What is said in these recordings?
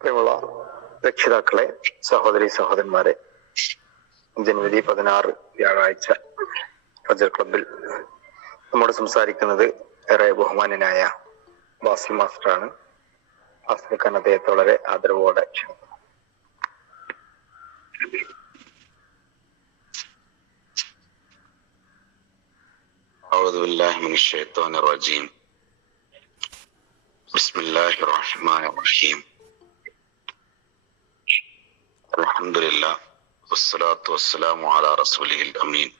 പ്രിയമുള്ള രക്ഷിതാക്കളെ, സഹോദരി സഹോദരന്മാരെ, ജനുവരി 16 വ്യാഴാഴ്ച ഫജർ ക്ലബിൽ നമ്മോട് സംസാരിക്കുന്നത് ഏറെ ബഹുമാന്യനായ വാസി മാസ്റ്ററാണ്. ആസ്മിക്കാൻ അദ്ദേഹത്തെ വളരെ ആദരവോടെ ക്ഷണിക്കുന്നു. أعوذ بالله من الشيطان الرجيم. بسم الله الرحمن الرحيم. الحمد لله والصلاة والسلام على رسوله الأمين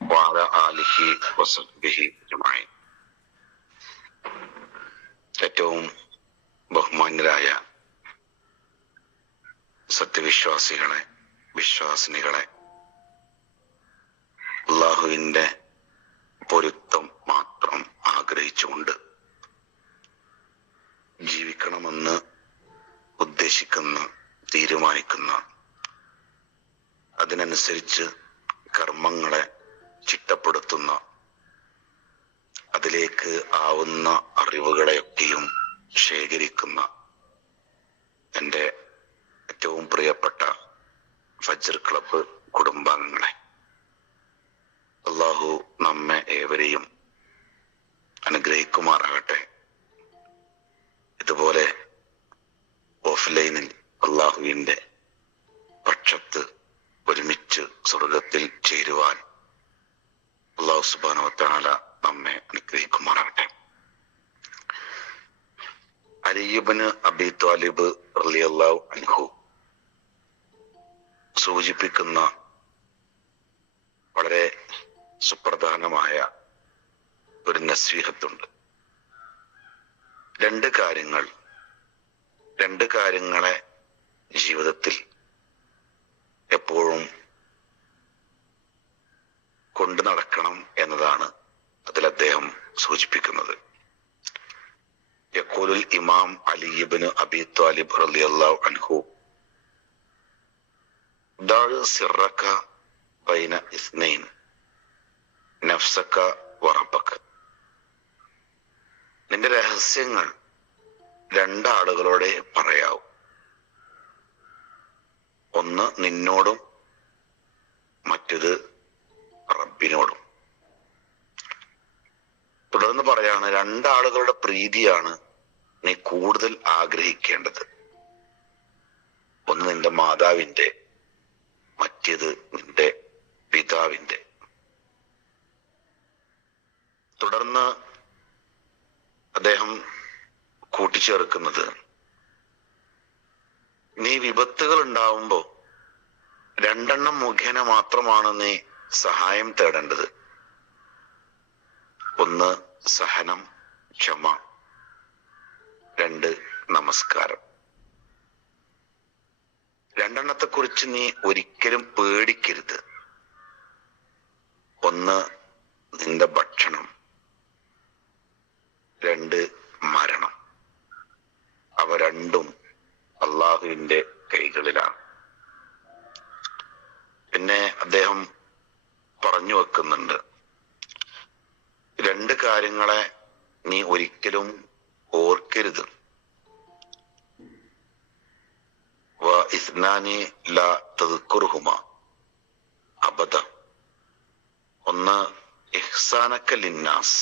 وعلى آله وصحبه أجمعين. ഏറ്റവും ബഹുമാന്യരായ സത്യവിശ്വാസികളെ, വിശ്വാസിനികളെ, അള്ളാഹുവിന്റെ പൊരുത്തം മാത്രം ആഗ്രഹിച്ചുകൊണ്ട് ജീവിക്കണമെന്ന് ഉദ്ദേശിക്കുന്ന, തീരുമാനിക്കുന്ന, അതിനനുസരിച്ച് കർമ്മങ്ങളെ ചിട്ടപ്പെടുത്തുന്ന, അതിലേക്ക് ആവുന്ന അറിവുകളെയൊക്കെയും ശേഖരിക്കുന്ന എൻ്റെ ഏറ്റവും പ്രിയപ്പെട്ട ഫജ്ർ ക്ലബ്ബ് കുടുംബാംഗങ്ങളെ, അള്ളാഹു നമ്മെ ഏവരെയും അനുഗ്രഹിക്കുമാറാകട്ടെ. ഇതുപോലെ ഓഫ്ലൈനിൽ അള്ളാഹുവിന്റെ പക്ഷത്ത് ഒരുമിച്ച് സ്വർഗത്തിൽ ചേരുവാൻ അള്ളാഹു സുബ്ഹാനഹു വ തആല നമ്മെ അനുഗ്രഹിക്കുമാറാകട്ടെ. അലി ഇബ്നു അബീ ത്വാലിബ് റളിയല്ലാഹു അൻഹു സൂചിപ്പിക്കുന്ന വളരെ സുപ്രധാനമായ ഒരു നസീഹത്തുണ്ട്. രണ്ട് കാര്യങ്ങളെ ജീവിതത്തിൽ എപ്പോഴും കൊണ്ടു നടക്കണം എന്നതാണ് അതിൽ അദ്ദേഹം സൂചിപ്പിക്കുന്നത്. യഖൂലുൽ ഇമാം അലി ഇബ്നു അബീ ത്വാലിബ് റളിയല്ലാഹു അൻഹു ദഅ സിർറക ബൈന ഇസ്നൈൻ നഫ്സക വറബ്ബക. നിന്റെ രഹസ്യങ്ങൾ രണ്ടാളുകളോടെ പറയാവൂ. ഒന്ന് നിന്നോടും മറ്റത് റബ്ബിനോടും. തുടർന്ന് പറയാണ്, രണ്ടാളുകളുടെ പ്രീതിയാണ് നീ കൂടുതൽ ആഗ്രഹിക്കേണ്ടത്. ഒന്ന് നിന്റെ മാതാവിന്റെ, മറ്റേത് നിന്റെ പിതാവിന്റെ. തുടർന്ന് അദ്ദേഹം കൂട്ടിച്ചേർക്കുന്നത്, നീ വിപത്തുകൾ ഉണ്ടാവുമ്പോ രണ്ടെണ്ണം മുഖേന മാത്രമാണ് നീ സഹായം തേടേണ്ടത്. ഒന്ന് സഹനം, ക്ഷമ. രണ്ട് നമസ്കാരം. രണ്ടെണ്ണത്തെ കുറിച്ച് നീ ഒരിക്കലും പേടിക്കരുത്. ഒന്ന് നിന്റെ ഭക്ഷണം, രണ്ട് മരണം. അവ രണ്ടും അള്ളാഹുവിന്റെ കൈകളിലാണ്. പിന്നെ അദ്ദേഹം പറഞ്ഞു വെക്കുന്നുണ്ട്, രണ്ട് കാര്യങ്ങളെ നീ ഒരിക്കലും ഓർക്കരുത്. വ ഇസ്നാനി ലാ തദ്കുർഹുമ അബദ. ഒന്ന് ഇഹ്സാനക ലിന്നാസ്,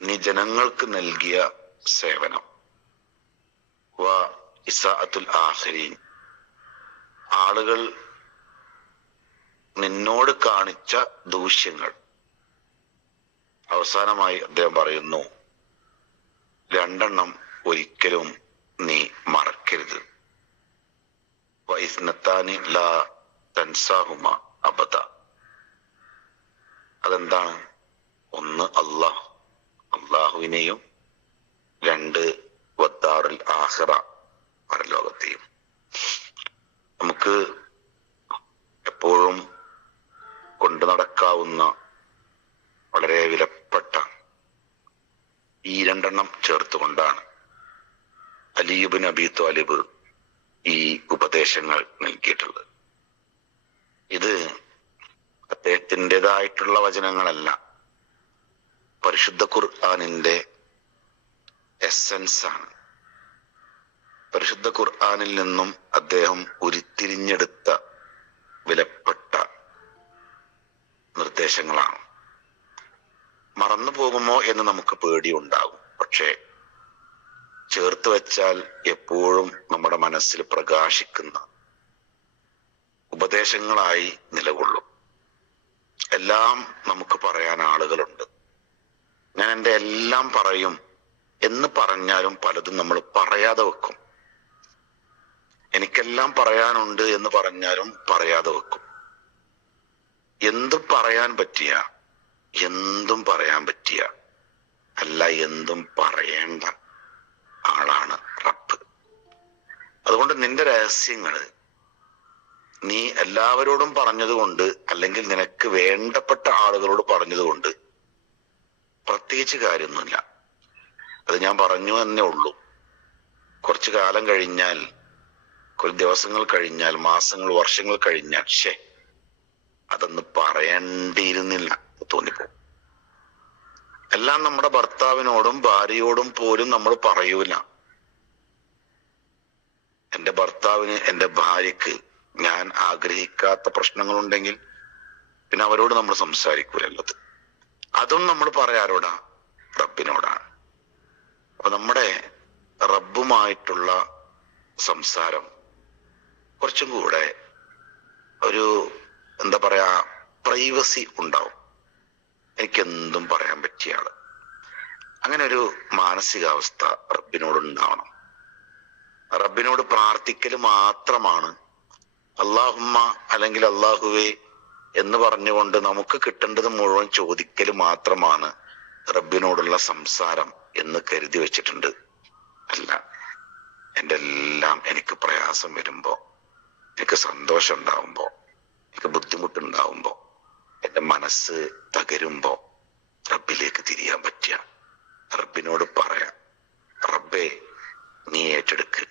നീ ജനങ്ങൾക്ക് നൽകിയ സേവനം. വ ഇസാഅത്തുൽ ആഖിരീൻ, ആളുകൾ നിന്നോട് കാണിച്ച ദൂഷ്യങ്ങൾ. അവസാനമായി അദ്ദേഹം പറയുന്നു, രണ്ടെണ്ണം ഒരിക്കലും നീ മറക്കരുത്. വ ഇസ്നത്താനി ലാ തൻസാഹുമ അബദ. അതെന്താണ്? ഒന്ന് അള്ളാഹുവിനെയും, രണ്ട് വദ്ദാറുൽ ആഖിറ, പരലോകത്തെയും. നമുക്ക് എപ്പോഴും കൊണ്ടു നടക്കാവുന്ന വളരെ വിലപ്പെട്ട ഈ രണ്ടെണ്ണം ചേർത്തുകൊണ്ടാണ് അലി ഇബ്നു അബീ ത്വാലിബ് ഈ ഉപദേശങ്ങൾ നൽകിയിട്ടുള്ളത്. ഇത് അദ്ദേഹത്തിൻ്റെതായിട്ടുള്ള വചനങ്ങളല്ല, പരിശുദ്ധ ഖുർആനിന്റെ എസൻസ് ആണ്. പരിശുദ്ധ ഖുർആനിൽ നിന്നും അദ്ദേഹം ഉരുത്തിരിഞ്ഞെടുത്ത വിലപ്പെട്ട നിർദ്ദേശങ്ങളാണ്. മറന്നു പോകുമോ എന്ന് നമുക്ക് പേടിയുണ്ടാകും. പക്ഷേ ചേർത്ത് വെച്ചാൽ എപ്പോഴും നമ്മുടെ മനസ്സിൽ പ്രകാശിക്കുന്ന ഉപദേശങ്ങളായി നിലകൊള്ളും. എല്ലാം നമുക്ക് പറയാൻ ആളുകളുണ്ട്. ഞാൻ എൻ്റെ എല്ലാം പറയും എന്ന് പറഞ്ഞാലും പലതും നമ്മൾ പറയാതെ വെക്കും. എനിക്കെല്ലാം പറയാനുണ്ട് എന്ന് പറഞ്ഞാലും പറയാതെ വെക്കും. എന്തും പറയാൻ പറ്റിയ, എന്തും പറയാൻ പറ്റിയ, അല്ല എന്തും പറയേണ്ട ആളാണ് റബ്ബ്. അതുകൊണ്ട് നിന്റെ രഹസ്യങ്ങള് നീ എല്ലാവരോടും പറഞ്ഞതുകൊണ്ട്, അല്ലെങ്കിൽ നിനക്ക് വേണ്ടപ്പെട്ട ആളുകളോട് പറഞ്ഞതുകൊണ്ട് പ്രത്യേകിച്ച് കാര്യമൊന്നുമില്ല. അത് ഞാൻ പറഞ്ഞു എന്നേ ഉള്ളൂ. കുറച്ചു കാലം കഴിഞ്ഞാൽ, കുറച്ച് ദിവസങ്ങൾ കഴിഞ്ഞാൽ, മാസങ്ങൾ, വർഷങ്ങൾ കഴിഞ്ഞാൽ അതൊന്ന് പറയേണ്ടിയിരുന്നില്ല തോന്നിപ്പോ. എല്ലാം നമ്മുടെ ഭർത്താവിനോടും ഭാര്യയോടും പോലും നമ്മൾ പറയൂല. എന്റെ ഭർത്താവിന്, എന്റെ ഭാര്യക്ക് ഞാൻ ആഗ്രഹിക്കാത്ത പ്രശ്നങ്ങളുണ്ടെങ്കിൽ പിന്നെ അവരോട് നമ്മൾ സംസാരിക്കൂലല്ലത്. അതും നമ്മൾ പറയാരോടാ? റബ്ബിനോടാണ്. അപ്പൊ നമ്മുടെ റബ്ബുമായിട്ടുള്ള സംസാരം കുറച്ചും കൂടെ ഒരു എന്താ പറയാ, പ്രൈവസി ഉണ്ടാവും. എനിക്കെന്തും പറയാൻ പറ്റിയ ആള്. അങ്ങനെ ഒരു മാനസികാവസ്ഥ റബ്ബിനോടുണ്ടാവണം. റബ്ബിനോട് പ്രാർത്ഥിക്കൽ മാത്രമാണ് അല്ലാഹുമ്മ അല്ലെങ്കിൽ അല്ലാഹുവേ എന്ന് പറഞ്ഞുകൊണ്ട് നമുക്ക് കിട്ടേണ്ടത് മുഴുവൻ ചോദിക്കൽ മാത്രമാണ് റബ്ബിനോടുള്ള സംസാരം എന്ന് കരുതി വെച്ചിട്ടുണ്ട്. അല്ല, എൻ്റെ എല്ലാം എനിക്ക് പ്രയാസം വരുമ്പോ, എനിക്ക് സന്തോഷം ഉണ്ടാവുമ്പോ, എനിക്ക് ബുദ്ധിമുട്ടുണ്ടാവുമ്പോ, എൻ്റെ മനസ്സ് തകരുമ്പോ റബ്ബിലേക്ക് തിരിയാൻ പറ്റിയ, റബ്ബിനോട് പറയാം, റബ്ബേ നീ ഏറ്റെടുക്ക്.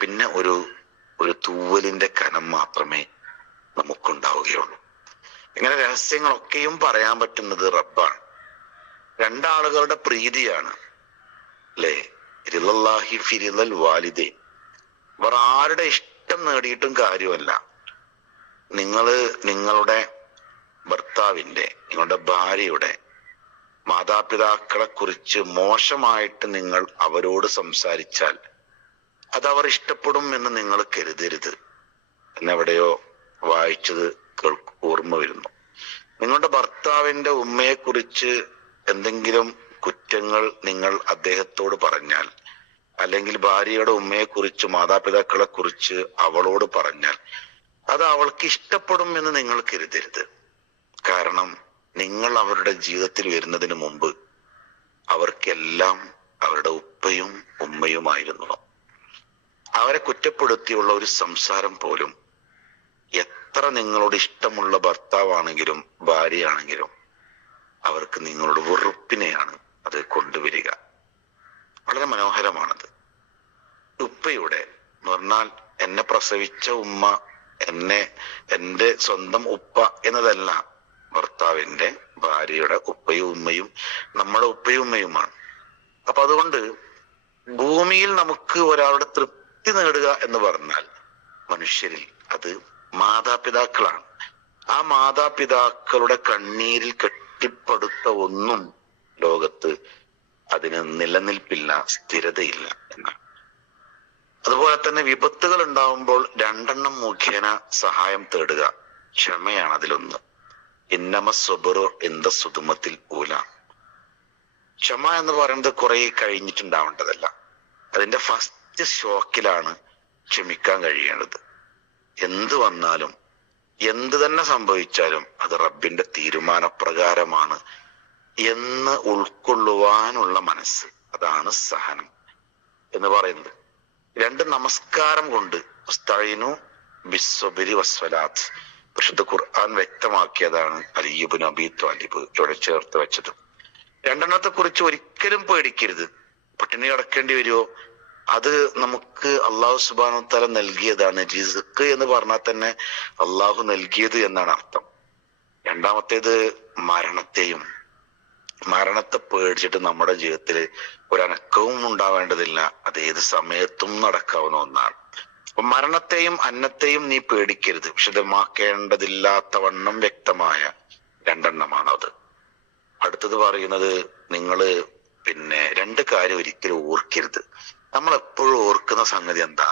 പിന്നെ ഒരു തൂവലിന്റെ കനം മാത്രമേ നമുക്കുണ്ടാവുകയുള്ളൂ. ഇങ്ങനെ രഹസ്യങ്ങളൊക്കെയും പറയാൻ പറ്റുന്നത് റബ്ബാണ്. രണ്ടാളുകളുടെ പ്രീതിയാണ് അല്ലേ? റിളല്ലാഹി ഫിരിളൽ വാലിദൈൻ. വേറെ ആരുടെ ഇഷ്ടം നേടിയിട്ടും കാര്യമല്ല. നിങ്ങളുടെ ഭർത്താവിന്റെ, നിങ്ങളുടെ ഭാര്യയുടെ മാതാപിതാക്കളെ കുറിച്ച് മോശമായിട്ട് നിങ്ങൾ അവരോട് സംസാരിച്ചാൽ അതവർ ഇഷ്ടപ്പെടും എന്ന് നിങ്ങൾ കരുതരുത് എന്നെവിടെയോ വായിച്ചത് ഓർമ്മ വരുന്നു. നിങ്ങളുടെ ഭർത്താവിന്റെ ഉമ്മയെ കുറിച്ച് എന്തെങ്കിലും കുറ്റങ്ങൾ നിങ്ങൾ അദ്ദേഹത്തോട് പറഞ്ഞാൽ, അല്ലെങ്കിൽ ഭാര്യയുടെ ഉമ്മയെ കുറിച്ച്, മാതാപിതാക്കളെ കുറിച്ച് അവളോട് പറഞ്ഞാൽ അത് അവൾക്ക് ഇഷ്ടപ്പെടും എന്ന് നിങ്ങൾ കരുതരുത്. കാരണം നിങ്ങൾ അവരുടെ ജീവിതത്തിൽ വരുന്നതിന് മുമ്പ് അവർക്കെല്ലാം അവരുടെ ഉപ്പയും ഉമ്മയുമായിരുന്നു. അവരെ കുറ്റപ്പെടുത്തിയുള്ള ഒരു സംസാരം പോലും, എത്ര നിങ്ങളോട് ഇഷ്ടമുള്ള ഭർത്താവാണെങ്കിലും ഭാര്യയാണെങ്കിലും, അവർക്ക് നിങ്ങളോട് വെറുപ്പിനെയാണ് അത് കൊണ്ടുവരിക. വളരെ മനോഹരമാണത്. ഉപ്പയുടെ എന്ന് പറഞ്ഞാൽ എന്നെ പ്രസവിച്ച ഉമ്മ, എന്റെ സ്വന്തം ഉപ്പ എന്നതല്ല. ഭർത്താവിന്റെ, ഭാര്യയുടെ ഉപ്പയും ഉമ്മയും നമ്മുടെ ഉപ്പയും ഉമ്മയുമാണ്. അപ്പൊ അതുകൊണ്ട് ഭൂമിയിൽ നമുക്ക് ഒരാളുടെ തൃപ്തി നേടുക എന്ന് പറഞ്ഞാൽ മനുഷ്യരിൽ അത് മാതാപിതാക്കളാണ്. ആ മാതാപിതാക്കളുടെ കണ്ണീരിൽ കെട്ടിപ്പടുത്ത ഒന്നും ലോകത്ത് അതിന് നിലനിൽപ്പില്ല, സ്ഥിരതയില്ല എന്നാണ്. അതുപോലെ തന്നെ വിപത്തുകൾ ഉണ്ടാവുമ്പോൾ രണ്ടെണ്ണം മുഖേന സഹായം തേടുക, ക്ഷമയാണ് അതിലൊന്ന്. ഇന്നമ സ്വബറു എന്ത സുതുമത്തിൽ ഊല. ക്ഷമ എന്ന് പറയുന്നത് കുറെ കഴിഞ്ഞിട്ടുണ്ടാവേണ്ടതല്ല. അതിന്റെ ഫസ്റ്റ് ഷോക്കിലാണ് ക്ഷമിക്കാൻ കഴിയേണ്ടത്. എന്ത് വന്നാലും, എന്ത് തന്നെ സംഭവിച്ചാലും അത് റബ്ബിന്റെ തീരുമാനപ്രകാരമാണ് എന്ന് ഉൾക്കൊള്ളുവാനുള്ള മനസ്സ്, അതാണ് സഹനം എന്ന് പറയുന്നത്. രണ്ട് നമസ്കാരം കൊണ്ട് ഉസ്തായിനു ബിസ്വബരി വസ്വലാത്ത് പരിശുദ്ധ ഖുർആൻ വ്യക്തമാക്കിയതാണ് അലി ഇബ്നു അബീ ത്വാലിബ് ഇവിടെ ചേർത്ത് വെച്ചത്. രണ്ടെണ്ണത്തെ കുറിച്ച് ഒരിക്കലും പേടിക്കരുത്. പട്ടിണി കിടക്കേണ്ടി വരുമോ? അത് നമുക്ക് അള്ളാഹു സുബ്ഹാനഹു വ തആല നൽകിയതാണ്. റിസ്ക് എന്ന് പറഞ്ഞാൽ തന്നെ അള്ളാഹു നൽകിയത് എന്നാണ് അർത്ഥം. രണ്ടാമത്തേത് മരണത്തെയും മരണത്തെ പേടിച്ചിട്ട് നമ്മുടെ ജീവിതത്തിൽ ഒരനക്കവും ഉണ്ടാവേണ്ടതില്ല. അത് ഏത് സമയത്തും നടക്കാവുന്ന ഒന്നാണ്. അപ്പൊ മരണത്തെയും അന്നത്തെയും നീ പേടിക്കരുത്. വിശദമാക്കേണ്ടതില്ലാത്ത വണ്ണം വ്യക്തമായ രണ്ടെണ്ണമാണ് അത്. അടുത്തത് പറയുന്നത്, നിങ്ങള് രണ്ട് കാര്യം ഒരിക്കലും ഓർക്കരുത്. നമ്മൾ എപ്പോഴും ഓർക്കുന്ന സംഗതി എന്താ?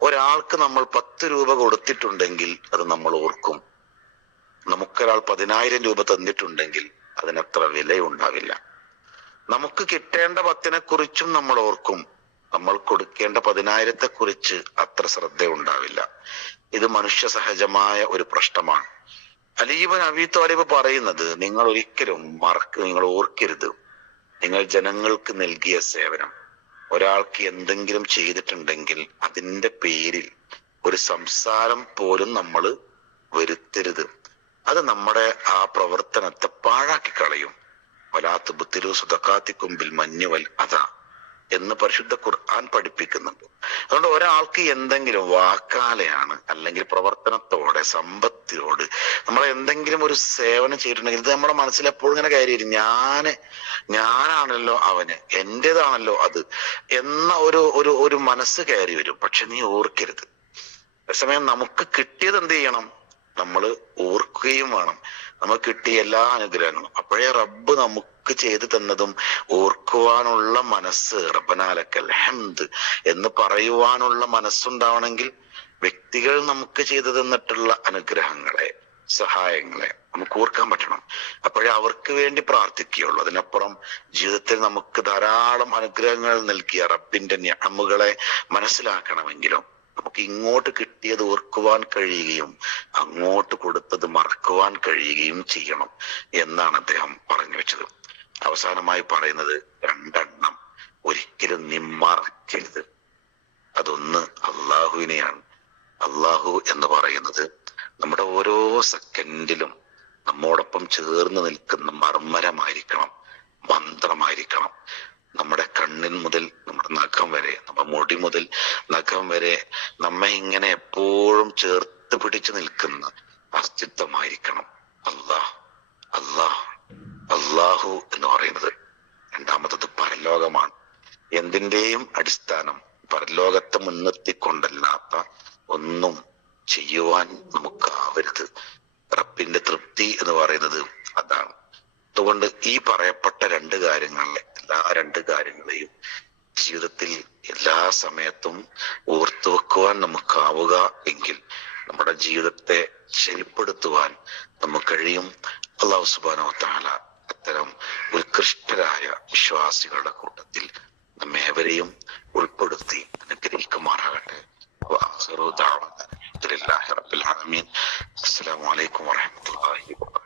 ഒരാൾക്ക് നമ്മൾ 10 രൂപ കൊടുത്തിട്ടുണ്ടെങ്കിൽ അത് നമ്മൾ ഓർക്കും. നമുക്കൊരാൾ 10,000 രൂപ തന്നിട്ടുണ്ടെങ്കിൽ അതിനത്ര വിലയുണ്ടാവില്ല. നമുക്ക് കിട്ടേണ്ട 10നെ കുറിച്ചും നമ്മൾ ഓർക്കും. നമ്മൾ കൊടുക്കേണ്ട 10,000ത്തെ കുറിച്ച് അത്ര ശ്രദ്ധയുണ്ടാവില്ല. ഇത് മനുഷ്യ സഹജമായ ഒരു പ്രശ്നമാണ്. അലി ഇബ്നു അബീ ത്വാലിബ് പറയുന്നത്, നിങ്ങൾ ഒരിക്കലും നിങ്ങൾ ഓർക്കരുത്, നിങ്ങൾ ജനങ്ങൾക്ക് നൽകിയ സേവനം, ഒരാൾക്ക് എന്തെങ്കിലും ചെയ്തിട്ടുണ്ടെങ്കിൽ അതിന്റെ പേരിൽ ഒരു സംസാരം പോലും നമ്മൾ വരുത്തരുത്. അത് നമ്മുടെ ആ പ്രവർത്തനത്തെ പാഴാക്കി കളയും. വലാ തുബ്തിലൂ സദഖാതികും ബിൽ മന്നി വൽ അദാ എന്ന് പരിശുദ്ധ ഖുർആൻ പഠിപ്പിക്കുന്നുണ്ട്. അതുകൊണ്ട് ഒരാൾക്ക് എന്തെങ്കിലും വാക്കാലെയാണ് അല്ലെങ്കിൽ പ്രവർത്തനത്തോടെ സമ്പത്തിനോട് നമ്മൾ എന്തെങ്കിലും ഒരു സേവനം ചെയ്തിട്ടുണ്ടെങ്കിൽ ഇത് നമ്മുടെ മനസ്സിൽ എപ്പോഴും ഇങ്ങനെ കയറി വരും. ഞാനാണല്ലോ അവന്, എന്റേതാണല്ലോ അത് എന്ന ഒരു മനസ്സ് കയറി വരും. പക്ഷെ നീ ഓർക്കരുത്. അതേസമയം നമുക്ക് കിട്ടിയത് എന്ത് ചെയ്യണം? നമ്മൾ ഓർക്കുകയും വേണം. നമുക്ക് കിട്ടിയ എല്ലാ അനുഗ്രഹങ്ങളും അപ്പോഴേ റബ്ബ് നമുക്ക് ചെയ്തു തന്നതും ഓർക്കുവാനുള്ള മനസ്സ്, റബ്ബനാ ലക്കൽ ഹംദ് എന്ന് പറയുവാനുള്ള മനസ്സുണ്ടാവണമെങ്കിൽ വ്യക്തികൾ നമുക്ക് ചെയ്തു തന്നിട്ടുള്ള അനുഗ്രഹങ്ങളെ, സഹായങ്ങളെ നമുക്ക് ഓർക്കാൻ പറ്റണം. അപ്പോഴേ അവർക്ക് വേണ്ടി പ്രാർത്ഥിക്കുകയുള്ളൂ. അതിനപ്പുറം ജീവിതത്തിൽ നമുക്ക് ധാരാളം അനുഗ്രഹങ്ങൾ നൽകിയ റബ്ബിന്റെ നിഅമുകളെ മനസ്സിലാക്കണമെങ്കിലും നമുക്ക് ഇങ്ങോട്ട് കിട്ടിയത് ഓർക്കുവാൻ കഴിയുകയും അങ്ങോട്ട് കൊടുത്തത് മറക്കുവാൻ കഴിയുകയും ചെയ്യണം എന്നാണ് അദ്ദേഹം പറഞ്ഞു വെച്ചത്. അവസാനമായി പറയുന്നത്, 2 എണ്ണം ഒരിക്കലും നീ മറക്കരുത്. അതൊന്ന് അള്ളാഹുവിനെയാണ്. അള്ളാഹു എന്ന് പറയുന്നത് നമ്മുടെ ഓരോ സെക്കൻഡിലും നമ്മോടൊപ്പം ചേർന്ന് നിൽക്കുന്ന മർമ്മരമായിരിക്കണം, മന്ത്രമായിരിക്കണം. നമ്മുടെ കണ്ണിൻ മുതൽ നമ്മുടെ നഖം വരെ, നമ്മുടെ മുടി മുതൽ നഖം വരെ നമ്മെ ഇങ്ങനെ എപ്പോഴും ചേർത്ത് പിടിച്ചു നിൽക്കുന്ന അസ്തിത്വമായിരിക്കണം അല്ലാഹ്. അള്ളാഹു എന്ന് പറയുന്നത്. രണ്ടാമത്തത് പരലോകമാണ്. എന്തിന്റെയും അടിസ്ഥാനം പരലോകത്തെ മുൻനിർത്തിക്കൊണ്ടല്ലാത്ത ഒന്നും ചെയ്യുവാൻ നമുക്കാവരുത്. റബ്ബിന്റെ തൃപ്തി എന്ന് പറയുന്നത് അതാണ്. അതുകൊണ്ട് ഈ പറയപ്പെട്ട 2 കാര്യങ്ങളിലെ എല്ലാ 2 കാര്യങ്ങളെയും ജീവിതത്തിൽ എല്ലാ സമയത്തും ഓർത്തു വെക്കുവാൻ നമുക്കാവുക എങ്കിൽ നമ്മുടെ ജീവിതത്തെ ശരിപ്പെടുത്തുവാൻ നമുക്ക് കഴിയും. അല്ലാഹു സുബ്ഹാനഹു വ തആല അത്തരം ഉത്കൃഷ്ടരായ വിശ്വാസികളുടെ കൂട്ടത്തിൽ നമ്മേവരെയും ഉൾപ്പെടുത്തി അനുഗ്രഹിക്കുമാറാകട്ടെ. വആഖിറു ദഅ്വാനാ അൽഹംദുലില്ലാഹി റബ്ബിൽ ആലമീൻ. അസ്സലാമു അലൈക്കും വറഹ്മത്തുള്ളാഹി വബറകാതുഹു.